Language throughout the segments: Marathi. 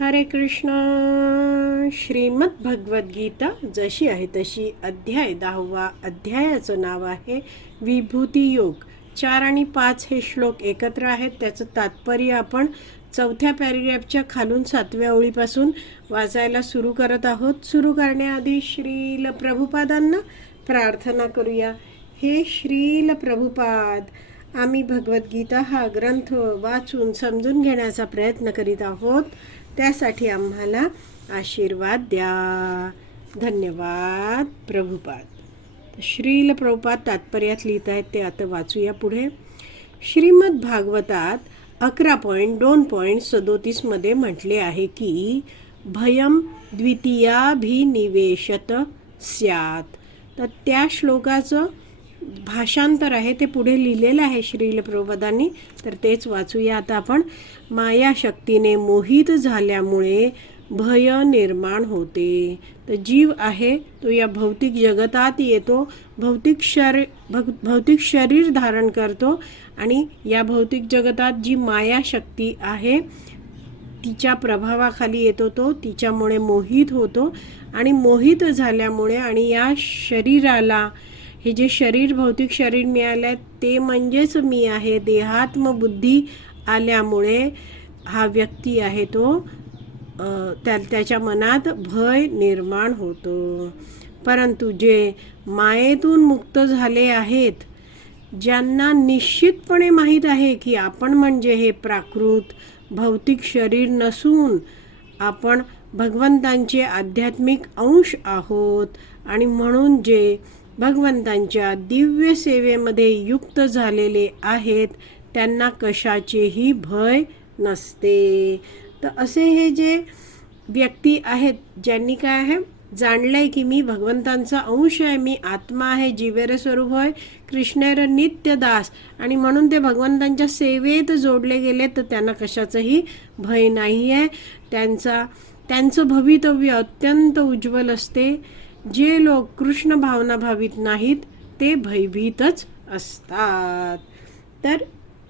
हरे कृष्ण. श्रीमद भगवद्गीता जशी आहे तशी अध्याय दहावा अध्यायाचं नाव आहे विभूती योग. चार आणि पाच हे श्लोक एकत्र आहेत. त्याचं तात्पर्य आपण चौथ्या पॅरेग्राफच्या खालून सातव्या ओळीपासून वाचायला सुरू करत आहोत. सुरू करण्याआधी श्रील प्रभुपादांना प्रार्थना करूया. हे श्रील प्रभुपाद आम्ही भगवद्गीता हा ग्रंथ वाचून समजून घेण्याचा प्रयत्न करीत आहोत. त्यासाठी आम्हाला आशीर्वाद द्या. धन्यवाद प्रभुपाद. श्रील प्रभुपाद तात्पर्यात लिहित आहेत ते आता वाचूया पुढे. श्रीमद भागवतात अकरा पॉईंट दोन पॉईंट सदोतीसमध्ये म्हटले आहे की भयम द्वितीयाभिनिवेशत स्यात. तर त्या श्लोकाचं भाषांतर आहे ते पुढे लिहिलेलं आहे श्रील प्रभुपदांनी तर तेच वाचूया. आता आपण माया शक्तीने मोहित झाल्यामुळे भय निर्माण होते. तर जीव आहे तो या भौतिक जगतात येतो. भौतिक शरी भग भौतिक शरीर धारण करतो आणि या भौतिक जगतात जी माया शक्ती आहे तिच्या प्रभावाखाली येतो तो. तिच्यामुळे मोहित होतो आणि मोहित झाल्यामुळे आणि या शरीराला हे जे शरीर भौतिक शरीर मिळालं आहे ते म्हणजेच मी आहे. देहात्मबुद्धी आल्यामुळे हा व्यक्ती आहे तो. त्या त्याच्या मनात भय निर्माण होतो. परंतु जे मायेतून मुक्त झाले आहेत ज्यांना निश्चितपणे माहीत आहे की आपण म्हणजे हे प्राकृत भौतिक शरीर नसून आपण भगवंतांचे आध्यात्मिक अंश आहोत आणि म्हणून जे भगवंतांच्या दिव्य सेवेमध्ये युक्त झालेले आहेत त्यांना कशाचेही भय नसते. तर असे हे जे व्यक्ती आहेत ज्यांनी काय आहे जाणलं आहे की मी भगवंतांचा अंश आहे मी आत्मा आहे जीवेर स्वरूप होय कृष्णेर नित्य दास आणि म्हणून ते भगवंतांच्या सेवेत जोडले गेले तर त्यांना कशाचंही भय नाही आहे त्यांचा त्यांचं भवितव्य अत्यंत उज्ज्वल असते. जे लोक कृष्ण भावना भावित नाहीत ते भयभीतच असतात. तर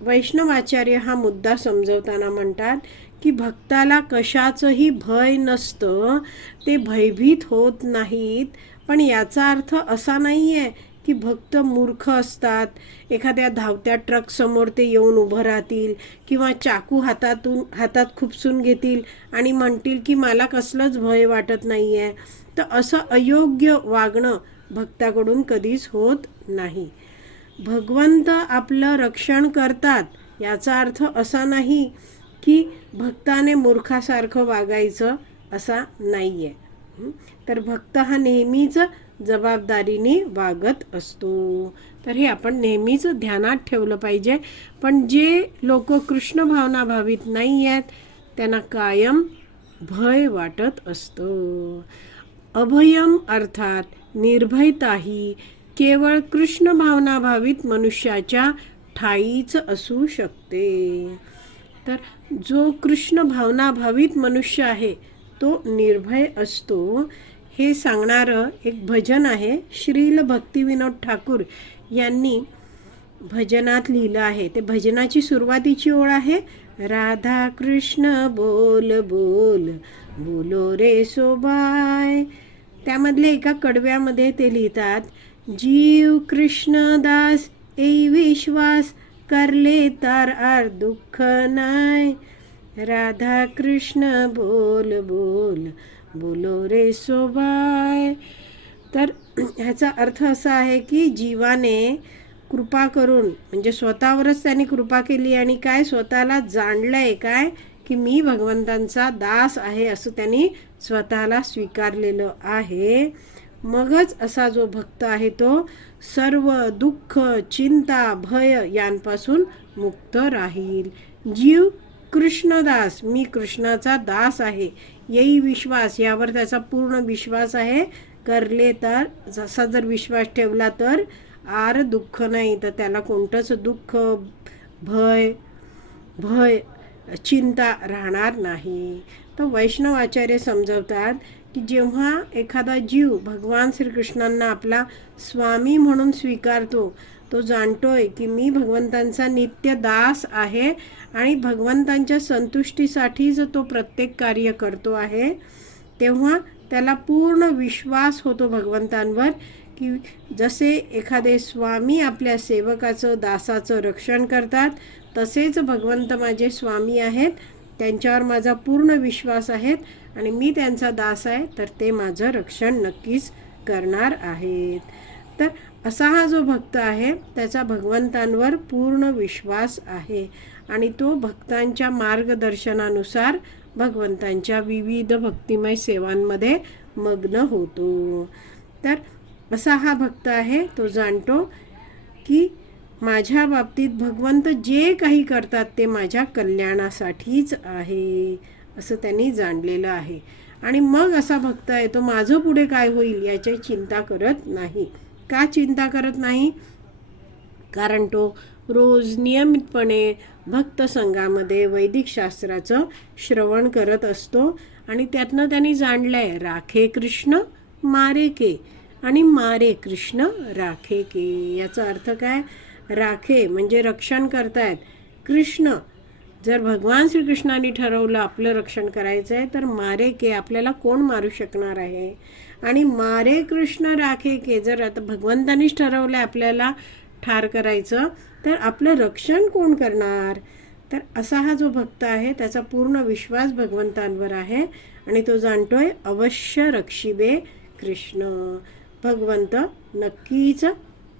वैष्णवाचार्य हा मुद्दा समजवताना म्हणतात की भक्ताला कशाचंही भय नसतं ते भयभीत होत नाहीत. पण याचा अर्थ असा नाही आहे की भक्त मूर्ख असतात. एखाद्या धावत्या ट्रकसमोर ते येऊन उभं राहतील किंवा चाकू हातातून हातात खुपसून घेतील आणि म्हणतील की मला कसलंच भय वाटत नाही आहे तर असं अयोग्य वागणं भक्ताकडून कधीच होत नाही. भगवंत आपलं रक्षण करतात याचा अर्थ असा नाही की भक्ताने मूर्खासारखं वागायचं असा नाही आहे तर भक्त हा नेहमीच जबाबदारीने वागत असतो. तर हे आपण नेहमीच ध्यानात ठेवलं पाहिजे. पण जे लोक कृष्ण भावना भावित नाही आहेत त्यांना कायम भय वाटत असतं. अभयम अर्थात निर्भयताही केवळ कृष्ण भावना भावित मनुष्याच्या ठाईच असू शकते. तर जो कृष्ण भावना भावित मनुष्य आहे तो निर्भय असतो. हे सांगणारं एक भजन आहे श्रील भक्तिविनोद ठाकूर यांनी भजनात लिहिलं आहे. ते भजनाची सुरुवातीची ओळ आहे राधा कृष्ण बोल बोल बोलो रे सोबाय त्यामधले एका कडव्यामध्ये ते लिहितात जीव कृष्णदास ए विश्वास करले तार आर दुःख नाय. राधा कृष्ण बोल बोल बोलो रे सोबाय. तर ह्याचा अर्थ असा आहे की जीवाने कृपा करून म्हणजे स्वतःवरच त्यांनी कृपा केली आणि काय स्वतःला जाणलं आहे काय की मी भगवंतांचा दास आहे असं त्यांनी स्वतःला स्वीकारलेलं आहे. मगच असा जो भक्त आहे तो सर्व दुःख चिंता भय यांपासून मुक्त राहील. जीव कृष्णदास मी कृष्णाचा दास आहे. येई विश्वास यावर त्याचा पूर्ण विश्वास आहे. करले तर जसा जर विश्वास ठेवला तर आर दुःख नाही तर त्याला कोणतंच दुःख भय भय चिंता राहणार नाही. तर वैष्णव आचार्य समजवतात की जेव्हा एखादा जीव भगवान श्रीकृष्णांना आपला स्वामी म्हणून स्वीकारतो तो जाणतोय की मी भगवंतांचा नित्य दास आहे आणि भगवंतांच्या संतुष्टीसाठी जर तो प्रत्येक कार्य करतो आहे तेव्हा त्याला पूर्ण विश्वास होतो भगवंतांवर की जसे एखादे स्वामी आपल्या सेवकाचं दासाचं रक्षण करतात तसेच भगवंत माझे स्वामी आहेत त्यांच्यावर माझा पूर्ण विश्वास आहेत आणि मी त्यांचा दास आहे तर ते माझं रक्षण नक्कीच करणार आहेत. तर असा हा जो भक्त आहे त्याचा भगवंतांवर पूर्ण विश्वास आहे आणि तो भक्तांच्या मार्गदर्शनानुसार भगवंतांच्या विविध भक्तिमय सेवांमध्ये मग्न होतो. तर असा हा भक्त आहे तो जाणतो की माझ्या बाबतीत भगवंत जे काही करतात ते माझ्या कल्याणासाठीच आहे असं त्यांनी जाणलेलं आहे. आणि मग असा भक्त आहे तो माझं पुढे काय होईल याची चिंता करत नाही. का चिंता करत नाही? कारण तो रोज नियमितपणे भक्त संघामध्ये वैदिक शास्त्राचं श्रवण करत असतो आणि त्यातनं त्यांनी जाणलंय राखे कृष्ण मारे के. आणि मारे कृष्ण राखे के. याचा अर्थ काय? राखे म्हणजे रक्षण करतायत. कृष्ण जर भगवान श्रीकृष्णाने ठरवलं आपलं रक्षण करायचं आहे तर मारे के आपल्याला कोण मारू शकणार आहे? आणि मारे कृष्ण राखे के जर आता भगवंतानीच ठरवलं आहे आपल्याला ठार करायचं तर आपलं रक्षण कोण करणार? तर असा हा जो भक्त आहे त्याचा पूर्ण विश्वास भगवंतांवर आहे आणि तो जाणतोय अवश्य रक्षिबे कृष्ण. भगवंत नक्कीच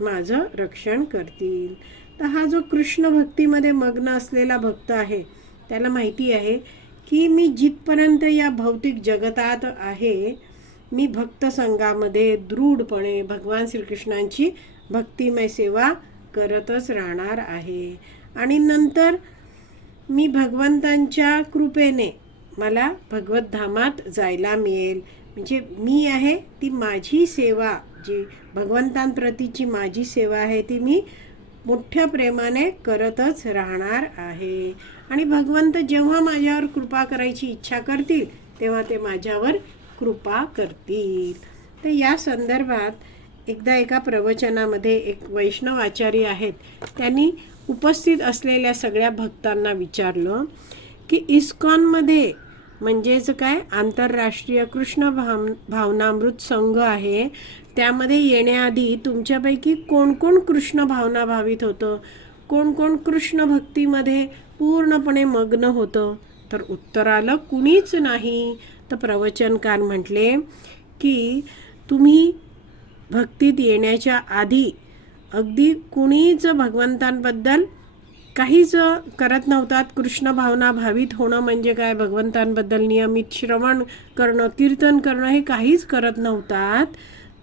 माझं रक्षण करतील. तर हा जो कृष्ण भक्तीमध्ये मग्न असलेला भक्त आहे त्याला माहिती आहे की मी जिथपर्यंत या भौतिक जगतात आहे मी भक्त संघामध्ये दृढपणे भगवान श्रीकृष्णांची भक्तिमय सेवा करतच राहणार आहे. आणि नंतर मी भगवंतांच्या कृपेने मला भगवतधामात जायला मिळेल. म्हणजे मी आहे ती माझी सेवा जी भगवंतांप्रतीची माझी सेवा आहे ती मी मोठ्या प्रेमाने करतच राहणार आहे. आणि भगवंत जेव्हा माझ्यावर कृपा करायची इच्छा करतील तेव्हा ते माझ्यावर कृपा करतील. तर या संदर्भात एकदा एका प्रवचनामध्ये एक वैष्णव आचार्य आहेत त्यांनी उपस्थित असलेल्या सगळ्या भक्तांना विचारलं की इस्कॉनमध्ये म्हणजेच काय? आंतरराष्ट्रीय कृष्ण भाव भावनामृत संघ आहे. त्यामध्ये येण्याआधी तुमच्यापैकी कोण कोण कृष्ण भावना भावित होतं? कोण कोण कृष्ण भक्तीमध्ये पूर्णपणे मग्न होतं? तर उत्तर आलं कुणीच नाही. तर प्रवचनकार म्हटले की तुम्ही भक्तीत येण्याच्या आधी अगदी कुणीच भगवंतांबद्दल काहीच करत नव्हतात. कृष्ण भावना भावित होणं म्हणजे काय? भगवंतांबद्दल नियमित श्रवण करणं कीर्तन करणं हे काहीच करत नव्हतात.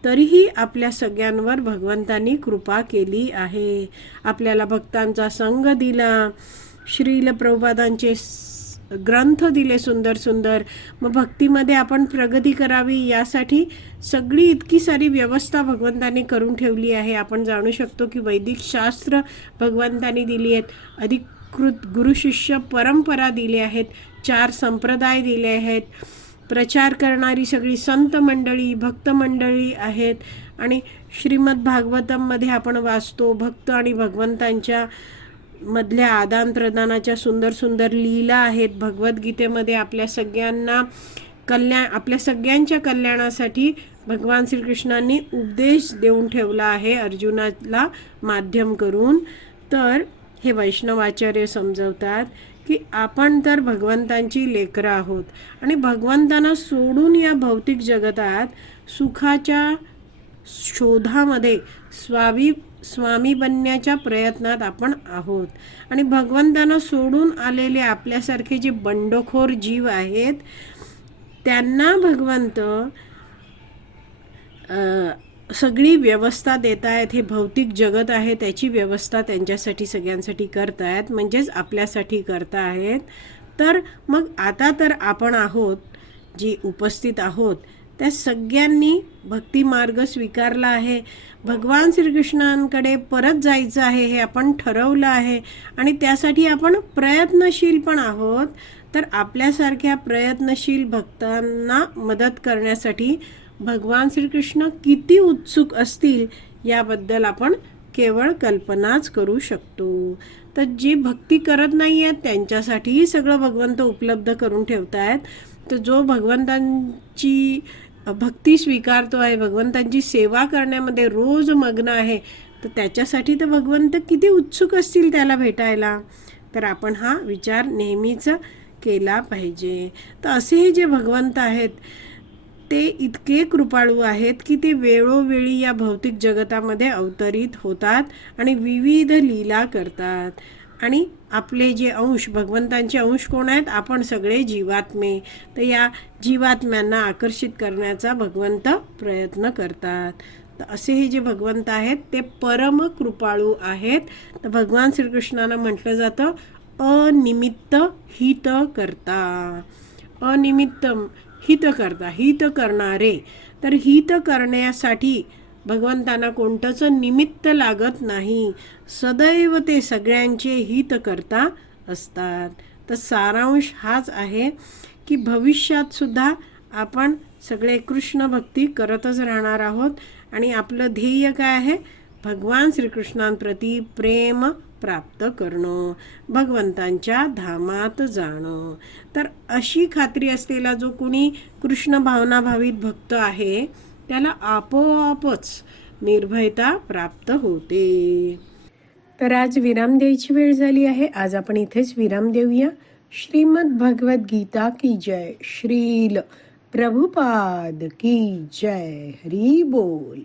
तरीही आपल्या सगळ्यांवर भगवंतांनी कृपा केली आहे. आपल्याला भक्तांचा संघ दिला. श्रील प्रभुपादांचे ग्रंथ दिले सुंदर सुंदर. मग भक्तीमध्ये आपण प्रगती करावी यासाठी सगळी इतकी सारी व्यवस्था भगवंताने करून ठेवली आहे. आपण जाणू शकतो की वैदिक शास्त्र भगवंतांनी दिली आहेत. अधिकृत गुरुशिष्य परंपरा दिले आहेत. चार संप्रदाय दिले आहेत. प्रचार करणारी सगळी संत मंडळी भक्त मंडळी आहेत. आणि श्रीमद भागवतममध्ये आपण वाचतो भक्त आणि भगवंतांच्या मधल्या आदानप्रदानाच्या सुंदर सुंदर लीला आहेत. भगवद्गीतेमध्ये आपल्या सगळ्यांना कल्याण आपल्या सगळ्यांच्या कल्याणासाठी भगवान श्रीकृष्णांनी उपदेश देऊन ठेवला आहे अर्जुनाला माध्यम करून. तर हे वैष्णवाचार्य समजवतात की आपण तर भगवंतांची लेकरं आहोत आणि भगवंतांना सोडून या भौतिक जगतात सुखाच्या शोधामध्ये स्वावी स्वामी बनण्याच्या प्रयत्नात आपण आहोत. आणि भगवंतांना सोडून आलेले आपल्यासारखे जे बंडखोर जीव आहेत त्यांना भगवंत सगळी व्यवस्था देत आहेत हे भौतिक जगत आहे त्याची व्यवस्था त्यांच्यासाठी सगळ्यांसाठी करतायत म्हणजेच आपल्यासाठी करता आहेत तर मग आता तर आपण आहोत जी उपस्थित आहोत त्या सगळ्यांनी भक्तिमार्ग स्वीकारला आहे. भगवान श्रीकृष्णांकडे परत जायचं आहे हे आपण ठरवलं आहे आणि त्यासाठी आपण प्रयत्नशील पण आहोत. तर आपल्यासारख्या प्रयत्नशील भक्तांना मदत करण्यासाठी भगवान श्रीकृष्ण किती उत्सुक असतील याबद्दल आपण केवळ कल्पनाच करू शकतो. तर जे भक्ती करत नाही आहेत त्यांच्यासाठीही सगळं भगवंत उपलब्ध करून ठेवत आहेत तर जो भगवंतांची भक्ती स्वीकारतो आहे भगवंतांची सेवा करण्यामध्ये रोज मग्न आहे तर त्याच्यासाठी तर भगवंत किती उत्सुक असतील त्याला भेटायला. तर आपण हा विचार नेहमीच केला पाहिजे. तर असेही जे भगवंत आहेत ते इतके कृपाळू आहेत की ते वेळोवेळी या भौतिक जगतामध्ये अवतरित होतात आणि विविध लीला करतात. आणि आपले जे अंश भगवंतांचे अंश कोण आहेत? आपण सगळे जीवात्मे. तर या जीवात्म्यांना आकर्षित करण्याचा भगवंत प्रयत्न करतात. तर असे हे जे भगवंत आहेत ते परम कृपाळू आहेत. तर भगवान श्रीकृष्णांना म्हटलं जातं अनिमित्त हित करता. अनिमित्त हित करता हित करणारे. तर हित करण्यासाठी भगवंतांना कोणतंच निमित्त लागत नाही. सदैव ते सगळ्यांचे हित करता असतात. तर सारांश हाच आहे की भविष्यात सुद्धा आपण सगळे कृष्ण भक्ती करतच राहणार आहोत. आणि आपलं ध्येय काय आहे? भगवान श्रीकृष्णांप्रती प्रेम प्राप्त करणं. भगवंतांच्या धामात जाणं. तर अशी खात्री असलेला जो कोणी कृष्ण भावनाभावित भक्त आहे त्याला आपोआपच निर्भयता प्राप्त होते. तर आज विराम द्यायची वेळ झाली आहे. आज आपण इथेच विराम देऊया. श्रीमद भगवत गीता की जय? श्रील प्रभुपाद की जय? हरी बोल.